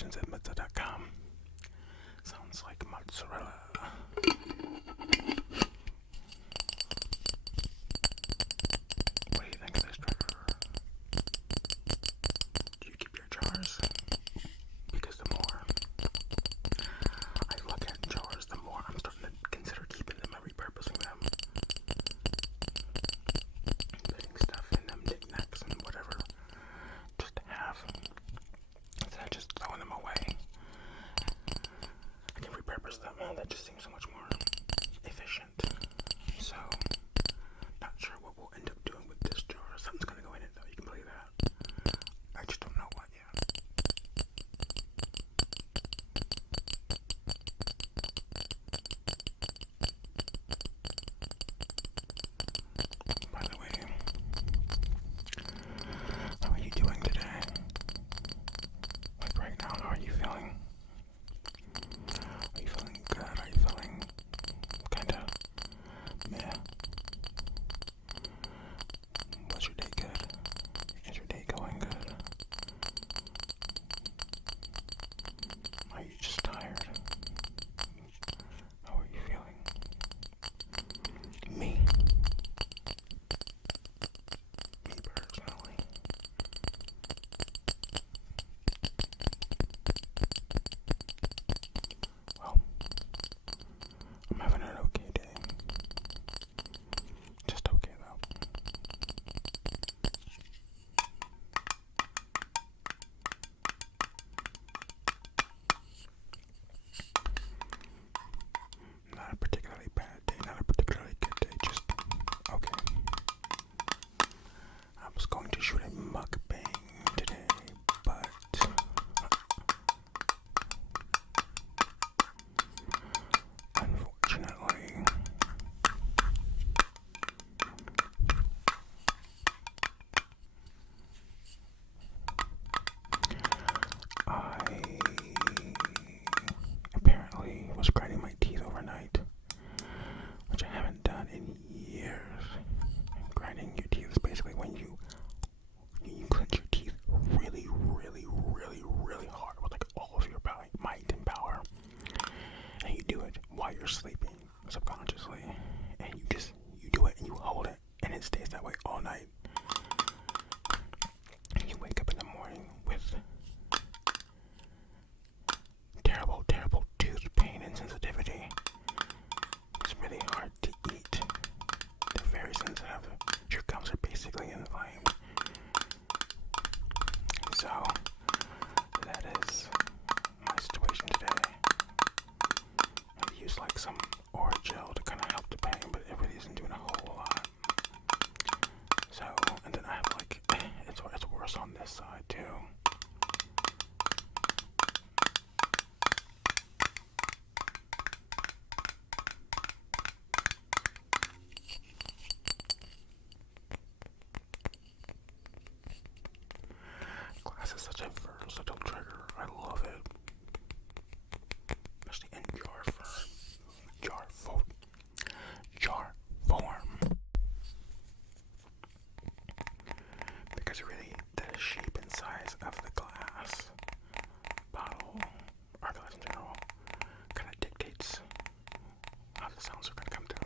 situations@mozilla.com. Sounds like mozzarella. What do you think of this trigger? Do you keep your jars? Because the more I look at jars, the more I'm starting to consider keeping them and repurposing them. Putting stuff in them, knickknacks and whatever, just to have, instead of just throwing them away. I can repurpose them. That just seems so much more efficient. So, not sure what we'll end up doing with this jar. Something's gonna go in it though, you can believe that. I just don't know what yet. By the way, how are you doing today? Like right now, how are you feeling? Are you feeling good? Are you feeling kinda meh? Was your day good? Is your day going good? Are you just tired? How are you feeling? Me personally, well, I'm having an okay day. Just okay though. Not a particularly bad day, not a particularly good day, just okay. I was going to shoot a mukbang today, but unfortunately, I apparently was grinding my teeth overnight, which I haven't done in years. Grinding your teeth is basically when you clench your teeth really, really, really, really hard with like all of your might and power, and you do it while you're sleeping subconsciously, and you do it and you hold it, and it stays that way all night. And you wake up in the morning with terrible, terrible tooth pain and sensitivity. It's really hard to eat. They're very sensitive. Your gums are basically inflamed. So, that is my situation today. I've used like some oral gel to kind of help the pain, but it really isn't doing a whole lot. So, and then I have like, it's worse on this side too. Glass is such a versatile trigger. I love it. Especially in jar form. Because really, the shape and size of the glass bottle, or glass in general, kind of dictates how the sounds are going to come through.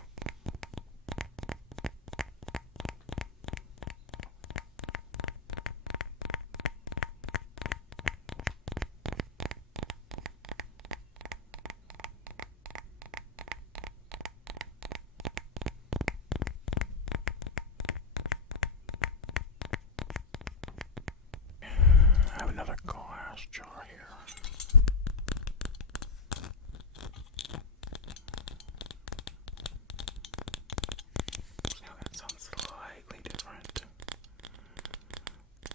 I have another glass jar here. See how that sounds slightly different.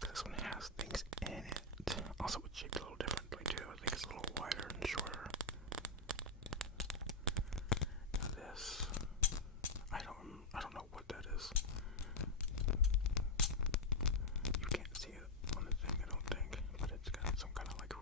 This one has things in it. Also, it's shaped a little differently too. I think it's a little wider and shorter. Now this, I don't know what that is. You can't see it on the thing, I don't think, but it's got some kind of like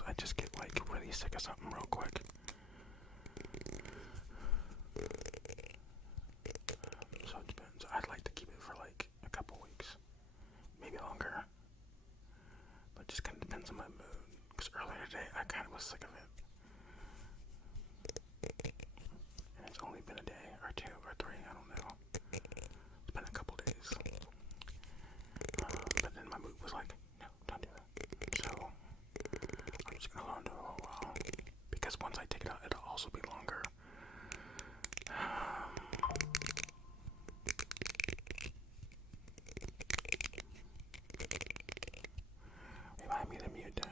unless I just get like really sick of something real quick. So it depends. I'd like to keep it for like a couple weeks, maybe longer. But it just kind of depends on my mood. Because earlier today, I kind of was sick of it. And it's only been a day or two or three, I don't know. It's been a couple days. But then my mood was like, no, don't do that. So I'm just gonna hold on to it a little while. Because once I take it out, it'll also be longer. Remind me to mute that.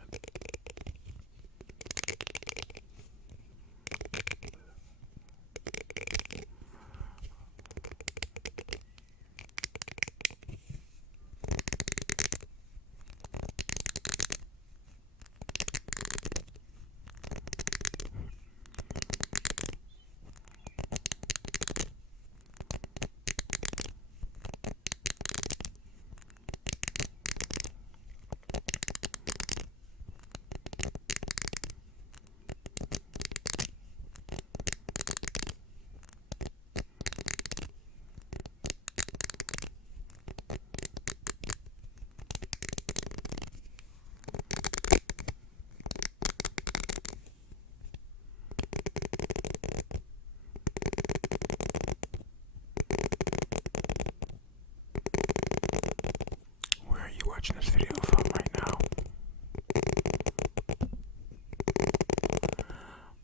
Watching this video from right now.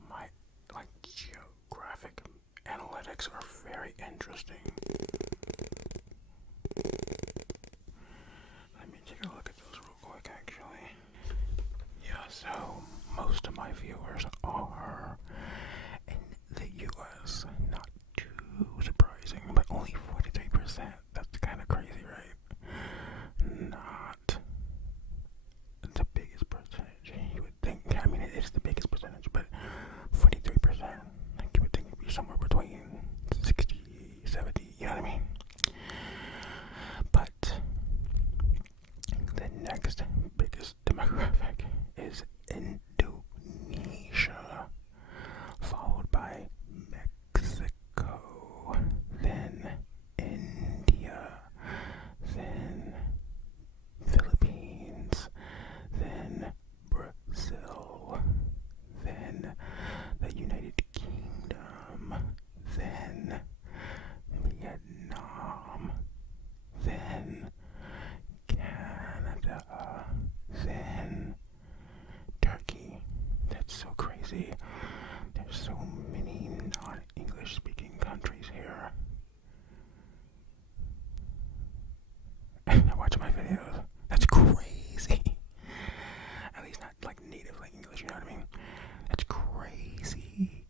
My geographic analytics are very interesting. Let me take a look at those real quick actually. Yeah, so most of my viewers are in the US. Not too surprising, but only 43%. That's kind of crazy, right? Not the biggest percentage you would think. I mean, it is the biggest percentage, but 43%. Like you would think it'd be somewhere between 60, 70, you know what I mean? But the next biggest demographic is Indonesia, followed by Mexico, then India, then Philippines, then Brazil, then the United Kingdom, then Vietnam, then Canada, then Turkey. That's so crazy. There's so many non-English speaking countries here. Now watch my videos. That's crazy. At least not like natively English, you know what I mean? That's crazy.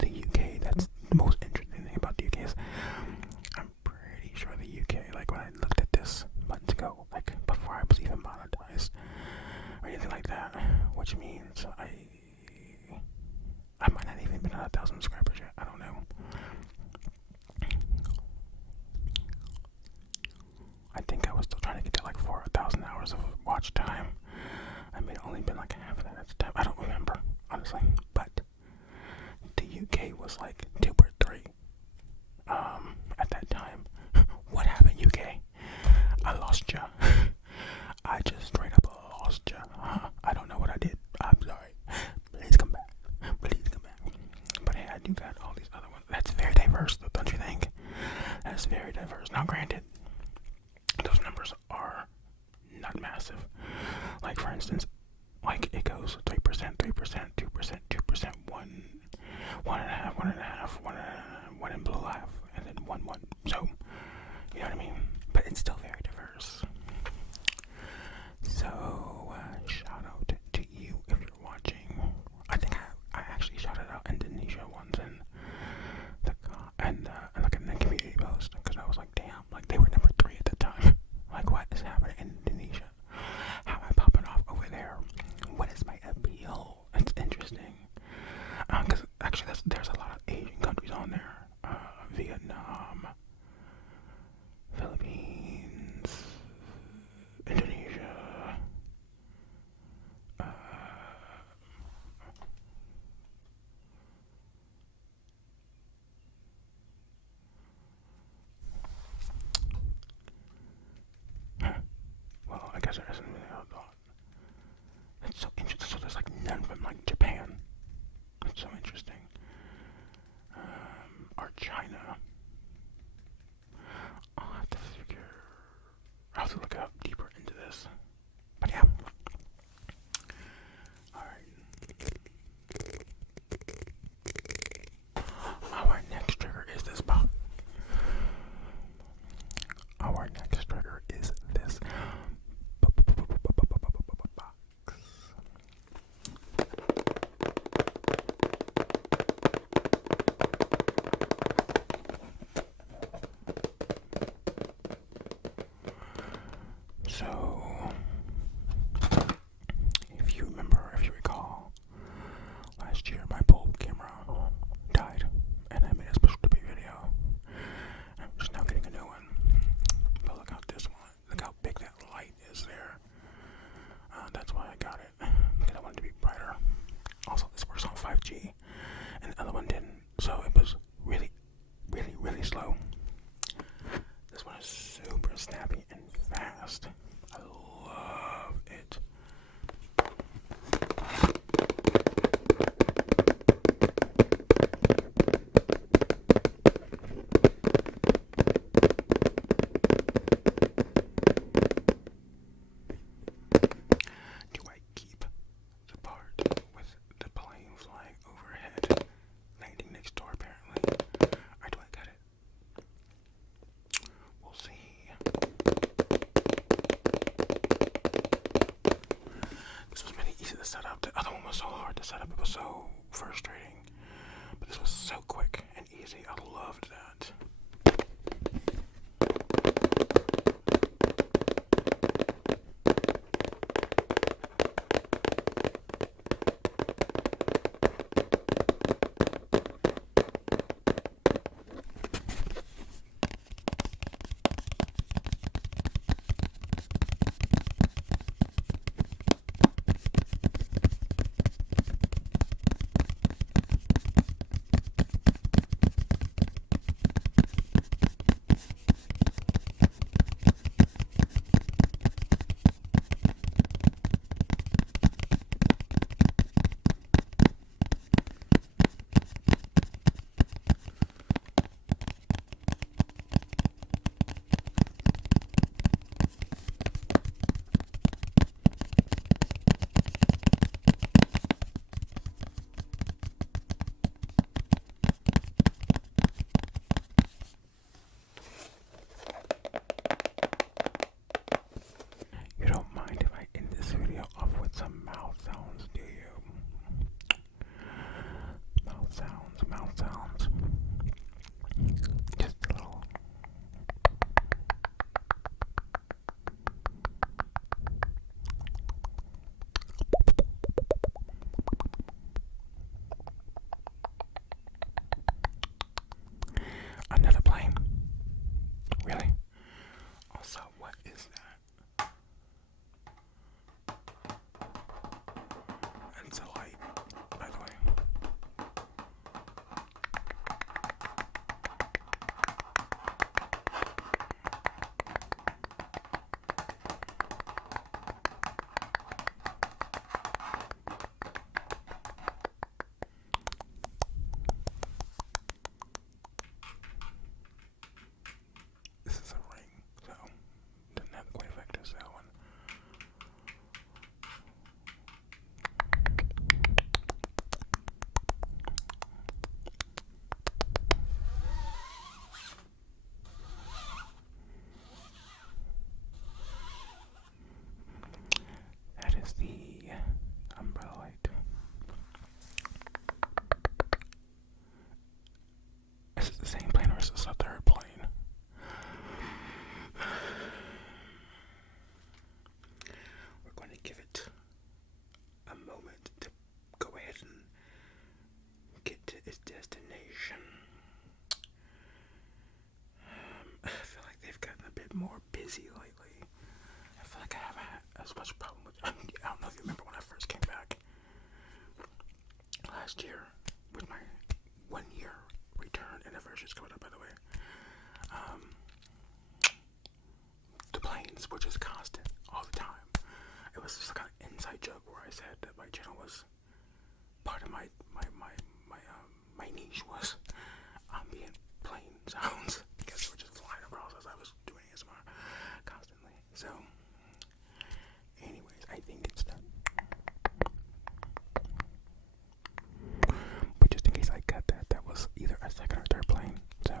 The UK, that's the most interesting thing about the UK is I'm pretty sure the UK, like when I looked at this months ago, like before I was even monetized or anything like that, which means I might not even been at 1,000 subscribers yet. I don't know. I think I was still trying to get to like 4,000 hours of watch time. I may have only been like half of that at the time. I don't remember, honestly. But the UK was like 2 or 3 at that time. What happened, UK? I lost ya. I just straight up lost ya. I don't know what I did. I'm sorry. Please come back. Please come back. But hey, I do got all these other ones. That's very diverse, though, don't you think? That's very diverse. Now, granted, those numbers are not massive. Like for instance, like it goes 3%, 3%, 2%, 2%, 1, 1.5, 1.5, 1 in blue half, and then 1, 1. So, you know what I mean? But it's still very diverse. So, shout out to you if you're watching. I think I actually shouted out Indonesia once, and there isn't really a lot. It's so interesting. So there's like none from like Japan. It's so interesting. Or China. I'll have to look up deeper into this. But yeah. Alright. Our next trigger is this box. Our next trigger is this box. So, if you recall, last year my bulb camera died, and I made a special debate video. I'm just now getting a new one. But look out this one. Look how big that light is there. That's why I got it, because I wanted to be brighter. Also, this works on 5G, and the other one didn't, so it was really, really, really slow. This one is super snappy and fast. I love it. Do I keep the part with the plane flying overhead, landing next door apparently, or do I cut it? We'll see. This was really easy to set up. The other one was so hard to set up. It was so frustrating. But this was so quick and easy. I loved that. You don't mind if I end this video off with some mouth sounds, do you? Mouth sounds, mouth sounds. Just a little. Another plane? Really? Also, what is that? It's a light, by the way. This is a ring, so it doesn't have quite effect as that one. That is the umbrella light. Is it the same plane or is this a third plane? We're going to give it a moment to go ahead and get to its destination. I feel like they've gotten a bit more busy lately. I feel like I haven't had as much problem with. I don't know if you remember when I first came back last year with my 1 year return anniversary is coming up, by the way. The planes were just constant all the time. it was just like an inside joke where I said that my channel was part of my niche was ambient plane sounds because they were just flying across as I was doing ASMR constantly. So, anyways, I think it's done. But just in case I cut that, that was either a second or third plane. So.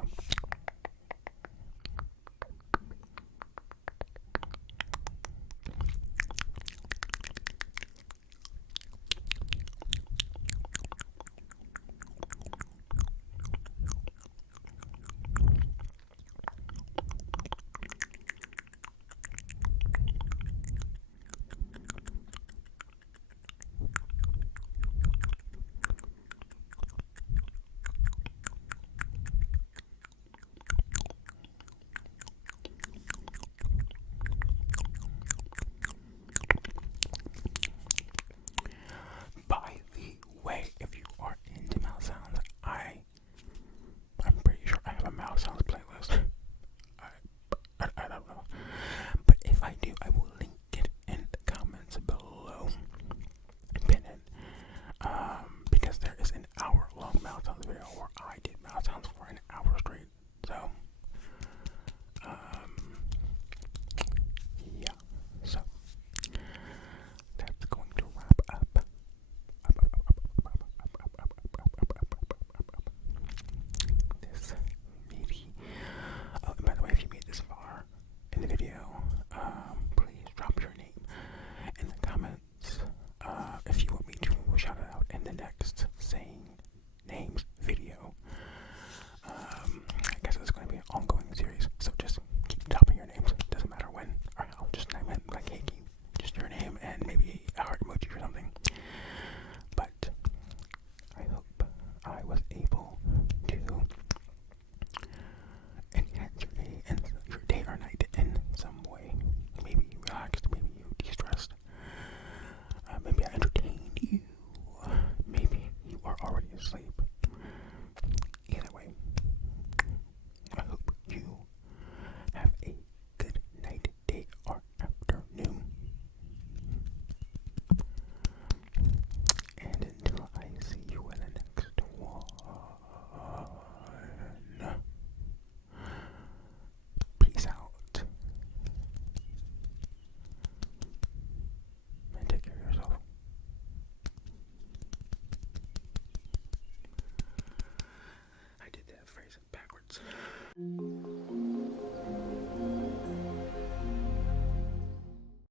By the way, if you are into mouth sounds, I'm pretty sure I have a mouth sounds playlist. I don't know, but if I do, I will link it in the comments below. Because there is an hour-long mouth sounds video where I did mouth sounds for an hour straight. So, yeah. So that's going to wrap up. This maybe. Oh, and by the way, if you made this far in the video, please drop your name in the comments. If you want me to shout it out in the next saying names video. I guess it's going to be an ongoing series, so just keep dropping your names. Doesn't matter when or how. Just name it like hey, just your name and maybe a heart emoji or something. But I hope I was able to enhance your day or night in some way. Maybe you relaxed, maybe you de-stressed, maybe I entertained you, maybe you are already asleep. Either way, I hope you have a good night, day, or afternoon. And until I see you in the next one, peace out. And take care of yourself. I did that phrase backwards.